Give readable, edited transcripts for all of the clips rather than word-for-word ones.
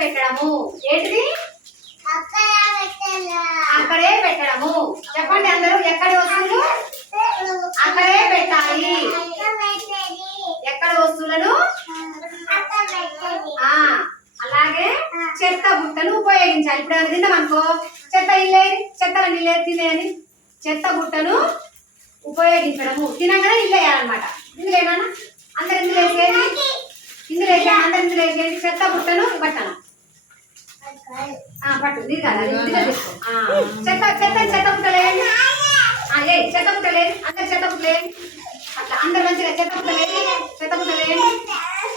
పెట్టడము. ఏంటిది? అక్కడే పెట్టడము. చెప్పండి అందరూ, ఎక్కడ వస్తువులు అక్కడే పెట్టాలి. ఎక్కడ వస్తువులను అలాగే చెత్త బుట్టను ఉపయోగించాలి. ఇప్పుడు ఏమైనా తిన్నామనుకో, చెత్తలను తినేయని చెత్త బుట్టను ఉపయోగించడము. తినగానే ఇల్లేయాలన్నమాట. ఇందులో ఏమన్నా అందరు ఇందులో వేసేది, అందరు ఇందులో వేసేది చెత్త బుట్టను పట్టను పట్టు ఇది కదా చెత్త బుట్టలేండి. చెత్త బుట్టలేదు, అందరు చెత్త బుట్టలేండి. అట్లా అందరు మంచిగా చెత్త బుట్టలేండి. చెత్త బుట్టలేండి.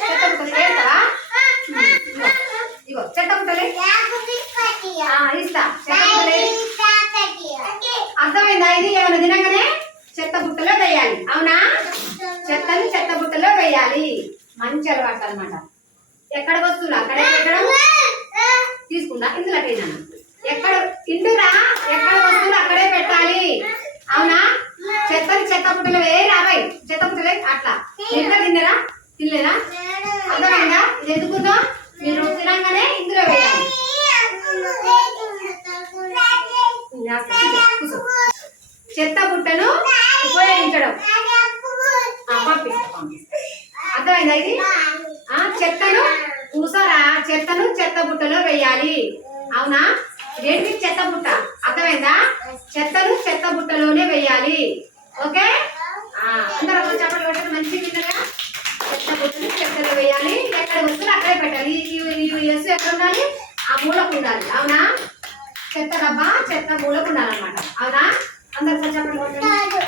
చెత్త బుట్టలు వేస్తావా? ఇగో చెత్త బుట్టలే ఇస్తా. చెత్త బుట్టలే అర్థమైందా? ఇది ఏమైనా తినగానే చెత్త బుట్టలో వేయాలి. అవునా? చెత్తని చెత్త బుట్టలో వేయాలి. మంచి అలవాటు అనమాట. ఎక్కడ వస్తువులు అక్కడే పెట్టడం. తీసుకుందా ఇందులో పోయినా ఎక్కడ ఇండురా, ఎక్కడ వస్తువులు అక్కడే పెట్టాలి. అవునా? చెత్తని చెత్త బుట్టలో వేయి రాబాయి. చెత్త బుట్టలే అట్లా తిన్నరా తినలేదా? అర్థమైందా? ఇది ఎందుకుందో మీరు తినగానే ఇందులో వేయాలి. చెత్త బుట్టను ఉపయోగించడం. అర్థమైందా? ఇది చెత్తను చూసారా, చెత్తను చెత్త బుట్టలో వేయాలి. అవునా? ఏంటి చెత్త బుట్ట? అర్థమైందా? చెత్తను చెత్త బుట్టలోనే వేయాలి. ఓకే, అందరూ చెప్పలు కొట్టండి మంచి విధంగా. చెత్త బుట్టను చెత్తలో వేయాలి. ఎక్కడ వస్తువులు అక్కడే పెట్టాలి. ఎక్కడ ఉండాలి? ఆ మూలకు ఉండాలి. అవునా? చెత్త డబ్బా చెత్త మూలకు ఉండాలన్నమాట. అవునా? అందరూ చెప్పలు కొట్టండి.